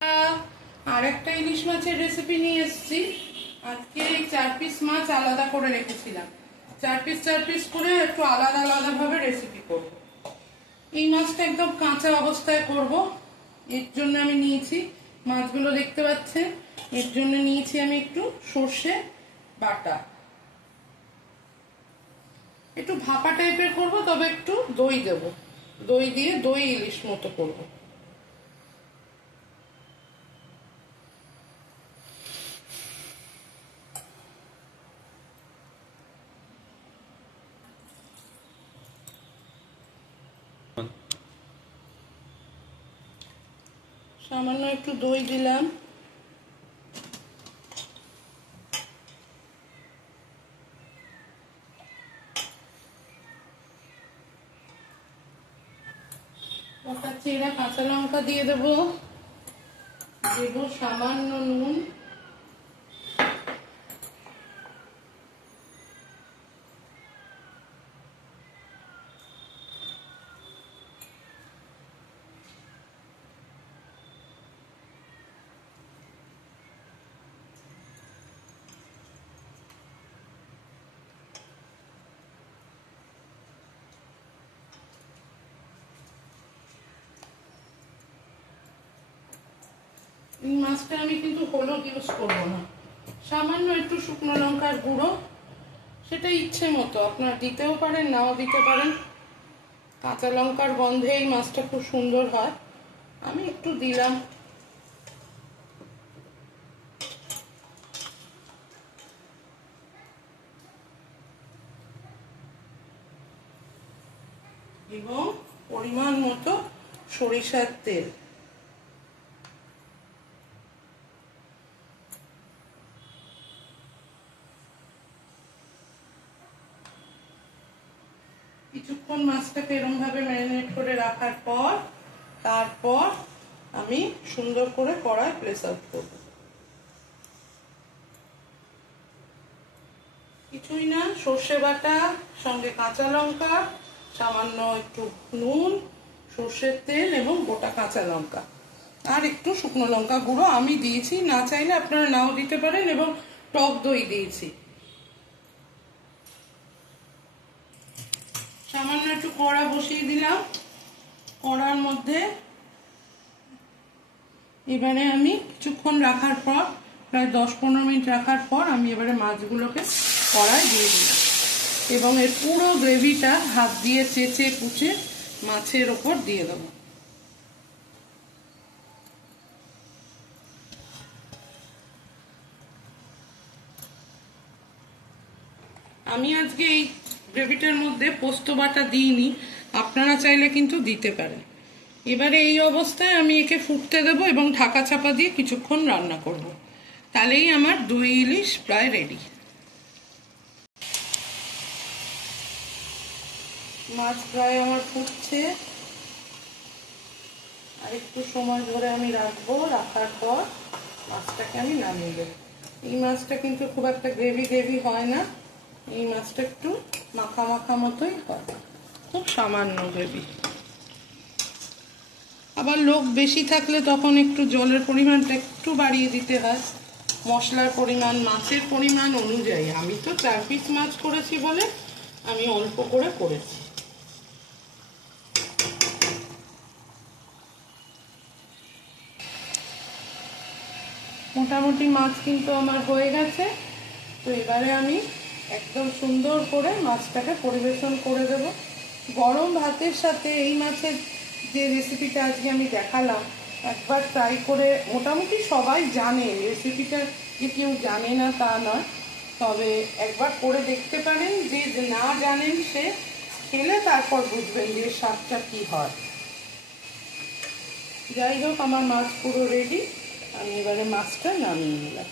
আর একটা ইলিশ মাছের রেসিপি নিয়ে এসেছি। আজকে 4 পিস মাছ আলাদা করে রেখেছিলাম, 4 পিস করে একটু আলাদা আলাদা ভাবে রেসিপি করব। এই মাছটা একদম কাঁচা অবস্থায় করব। এর জন্য আমি নিয়েছি, মাছগুলো দেখতে পাচ্ছেন, এর জন্য নিয়েছি আমি একটু সর্ষে বাটা, একটু ভাপা টাইপের করব, তবে একটু দই দেব, দই দিয়ে দই ইলিশ মতো করব। সামান্য একটু দই দিলাম, ওটা চেরা কাঁচা লঙ্কা দিয়ে দেব, দেব সামান্য নুন, এই মাছটা আমি কিন্তু হলুদ ইউজ করবো না, সামান্য একটু শুকনো লঙ্কার গুঁড়ো, সেটা ইচ্ছে মতো আপনারা দিতেও পারেন, নাও দিতে পারেন। কাঁচা লঙ্কার গন্ধে এই মাছটা খুব সুন্দর হয়, আমি একটু দিলাম। এবং পরিমাণ মতো সরিষার তেল, কিছুক্ষণ মাছটাকে এরকম ভাবে ম্যারিনেট করে রাখার পর তারপর আমি সুন্দর করে কড়াই প্লেস আউট করব। কিছুই না, সর্ষে বাটা, সঙ্গে কাঁচা লঙ্কা, সামান্য একটু নুন, সর্ষের তেল এবং গোটা কাঁচা লঙ্কা, আর একটু শুকনো লঙ্কা গুঁড়ো আমি দিয়েছি, না চাইলে আপনারা নাও দিতে পারেন, এবং টক দই দিয়েছি। সামান্য একটু কড়া বসিয়ে দিলাম, কড়ার মধ্যে এবারে আমি কিছুক্ষণ রাখার পর, প্রায় 10-15 মিনিট রাখার পর আমি এবারে মাছগুলোকে কড়ায় দিয়ে দিলাম এবং এর পুরো গ্রেভিটা হাত দিয়ে চেঁচে কুচে মাছের ওপর দিয়ে দেবো। আমি আজকে এই গ্রেভিটার মধ্যে পোস্ত বাটা দিইনি, আপনারা চাইলে কিন্তু দিতে পারেন। এবারে এই অবস্থায় আমি একে ফুটতে দেবো এবং ঢাকা চাপা দিয়ে কিছুক্ষণ রান্না করব, তাহলেই আমার দই ইলিশ প্রায় রেডি। মাছ প্রায় আমার ফুটছে, আর একটু সময় ধরে আমি রাখবো, রাখার পর মাছটাকে আমি নামিয়ে দেবো। এই মাছটা কিন্তু খুব একটা গ্রেভি হয় না, এই মাছটা একটু মাখা মাখা মতোই হয়, খুব সামান্য গ্রেভি। আবার লোক বেশি থাকলে তখন একটু জলের পরিমাণটা একটু বাড়িয়ে দিতে হয়, মশলার পরিমাণ মাছের পরিমাণ অনুযায়ী। আমি তো 4 পিস মাছ করেছি বলে আমি অল্প করে করেছি। মোটামুটি মাছ কিন্তু আমার হয়ে গেছে, তো এবারে আমি একদম সুন্দর করে মাছটাকে পরিবেশন করে দেব। গরম ভাতের সাথে এই মাছের যে রেসিপিটা আজকে আমি দেখালাম, একবার ট্রাই করে, মোটামুটি সবাই জানে রেসিপিটা, যে কেউ জানে না তা নয়, তবে একবার করে দেখতে পারেন, যে না জানেন সে খেলে তারপর বুঝবেন যে স্বাদটা কি হয়। যাই হোক, আমার মাছ পুরো রেডি, আমি এবারে মাছটা নামিয়ে নিলাম।